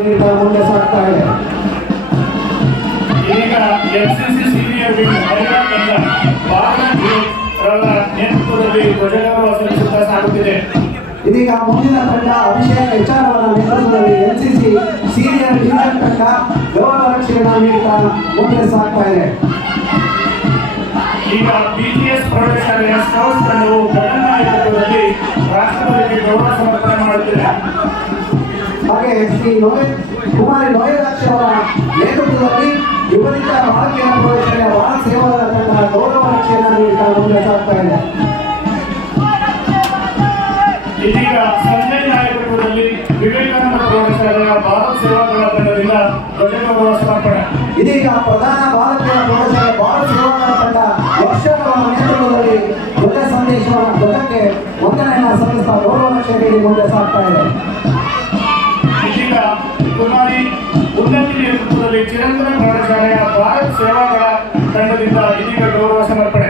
ಮುಂದೆ ಸಾಗ್ತಾ ಇದೆ. ಈಗ ಎಸ್ ಸಿ ಗ್ರೂಪ್ ರವರ ನೇತೃತ್ವದಲ್ಲಿ ಧ್ವಜಗೌರವ ಸಲ್ಲಿಸುತ್ತಾ ಸಾಗುತ್ತಿದೆ. ಇದೀಗ ಮುಂದಿನ ತಂಡ ಅಭಿಷೇಕ್ ಎಚ್ಆರ್ವರ ನೇತೃತ್ವದಲ್ಲಿ ಎನ್ಸಿಸಿ ಸೀನಿಯರ್ ಲೀಡರ್ ತಂಡ ಗೌರವ ರಕ್ಷಣೆ ನೀಡುತ್ತಾ ಮುಂದೆ ಸಾಗ್ತಾ ಇದೆ. ಈಗ ಬಿಟಿಎಸ್ ಪ್ರೌಢಶಾಲೆಯ ಸ್ಕೌಟ್ಸ್ ತಂಡವು ಗಗನ ನೇತೃತ್ವದಲ್ಲಿ ರಾಷ್ಟ್ರಪತಿಗೆ ಗೌರವ ಸಮರ್ಪಣೆ ಮಾಡುತ್ತಿದೆ. ಹಾಗೆ ಶ್ರೀ ನೋಯ್ ಕುಮಾರಿ ನೋಯಲಾಕ್ಷಿ ಅವರ ನೇತೃತ್ವದಲ್ಲಿ ಯುವನಿತ ಭಾರತೀಯ ಪ್ರವೇಶಕ್ಕೆ ಭಾರತ ಸೇವಾದಳ ತಂಡ ಗೌರವ ರಕ್ಷೆಯನ್ನು ನೀಡ್ತಾ ಮುಂದೆ ಸಾಗ್ತಾ ಇದೆ. ಇದೀಗ ಸಂಜಯ್ ನಾಯಕತ್ವದಲ್ಲಿ ವಿವೇಕಾನಂದ ಪ್ರೌಢಶಾಲೆಯ ಭಾರತ ಸೇವಾದಳ ತಂಡದಿಂದ ಧ್ವಜಗೌರವ ಸ್ಥಾಪನೆ ಇದೀಗ ಪ್ರಧಾನ ಭಾರತೀಯ ಪ್ರೌಢಶಾಲೆ ಭಾರತ ಸೇವಾದಳ ತಂಡ ವರ್ಷಗಳ ನೇತೃತ್ವದಲ್ಲಿ ಧ್ವಜ ಸಂದೇಶವನ್ನು ಧ್ವಜಕ್ಕೆ ವಂದನೆಯನ್ನು ಸಲ್ಲಿಸ್ತಾ ಗೌರವ ರಕ್ಷೆ ನೀಡಿ ಮುಂದೆ ಸಾಗ್ತಾ ಇದೆ. ಸಂದರ್ಭದಲ್ಲಿ ಚಿರಂತನ ಪ್ರೌಢಶಾಲೆಯ ಭಾರತ್ ಸೇವಾಗಳ ತಂಡದಿಂದ ಇದೀಗ ಗೌರವ ಸಮರ್ಪಣೆ.